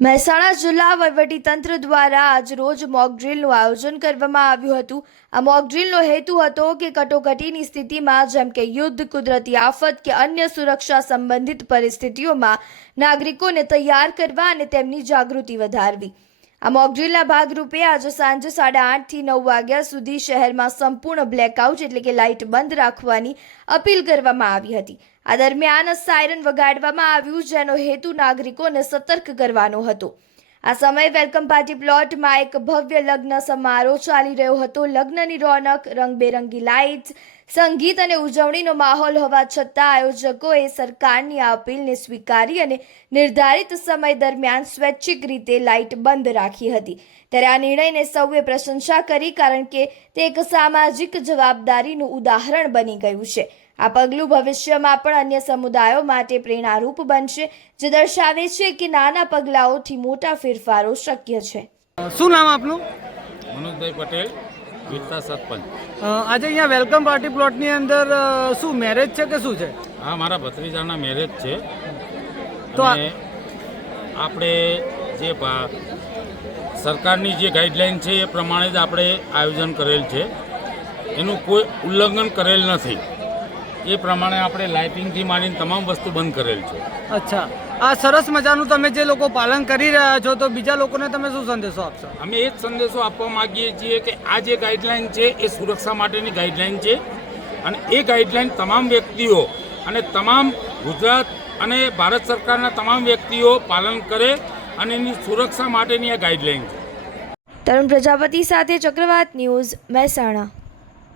મહેસાણા જિલ્લા વહીવટીતંત્ર દ્વારા આજ રોજ મોકડ્રીલનું આયોજન કરવામાં આવ્યું હતું. આ મોકડ્રીલનો હેતુ હતો કે કટોકટીની સ્થિતિમાં જેમ કે યુદ્ધ, કુદરતી આફત કે અન્ય સુરક્ષા સંબંધિત પરિસ્થિતિઓમાં નાગરિકોને તૈયાર કરવા અને તેમની જાગૃતિ વધારવી. આ મોકડ્રીલના ભાગરૂપે આજે સાંજે સાડા આઠથી નવ વાગ્યા સુધી શહેરમાં સંપૂર્ણ બ્લેકઆઉટ એટલે કે લાઇટ બંધ રાખવાની અપીલ કરવામાં આવી હતી. આ દરમિયાન સાયરન વગાડવામાં આવ્યું, જેનો હેતુ નાગરિકોને સતર્ક કરવાનો હતો. આ સમયે વેલકમ પાર્ટી પ્લોટમાં એક ભવ્ય લગ્ન સમારોહ ચાલી રહ્યો હતો. લગ્નની રોનક, રંગબેરંગી લાઇટ્સ સંગીત અને ઉજવણીનો માહોલ હોવા છતાં આયોજકોએ સરકારની આ અપીલને સ્વીકારી અને નિર્ધારિત સમય દરમિયાન સ્વૈચ્છિક રીતે લાઇટ બંધ રાખી હતી. ત્યારે આ નિર્ણયને સૌએ પ્રશંસા કરી કારણ કે તે એક સામાજિક જવાબદારીનું ઉદાહરણ બની ગયું છે. આ પગલું ભવિષ્યમાં પણ અન્ય સમુદાયો માટે પ્રેરણારૂપ બનશે જે દર્શાવે છે કે નાના પગલાઓથી મોટા ફેરફારો શક્ય છે. શું નામ આપનું? મનોજભાઈ પટેલ. વિરતા સરપંચ. આજે અહીંયા વેલકમ પાર્ટી પ્લોટની અંદર શું મેરેજ છે કે શું છે? હા મારા ભત્રીજાના મેરેજ છે. તો આપણે જે સરકારની જે ગાઈડલાઈન છે એ પ્રમાણે જ આપણે આયોજન કરેલ છે. એનું કોઈ ઉલ્લંઘન કરેલ નથી. એ પ્રમાણે આપણે લાઇટિંગથી માંડીને તમામ વસ્તુ બંધ કરેલ છે. અચ્છા. આ સરસ મજાનું તમે જે લોકો પાલન કરી રહ્યા છો તો બીજા લોકોને તમે શું સંદેશો આપશો? અમે એ જ સંદેશો આપવા માગીએ છીએ કે આ જે ગાઈડલાઇન છે એ સુરક્ષા માટેની ગાઈડલાઈન છે. અને એ ગાઈડલાઈન તમામ વ્યક્તિઓ અને તમામ ગુજરાત અને ભારત સરકારના તમામ વ્યક્તિઓ પાલન કરે અને એની સુરક્ષા માટેની આ ગાઈડલાઈન છે. તરુણ પ્રજાપતિ સાથે ચક્રવાત ન્યૂઝ મહેસાણા.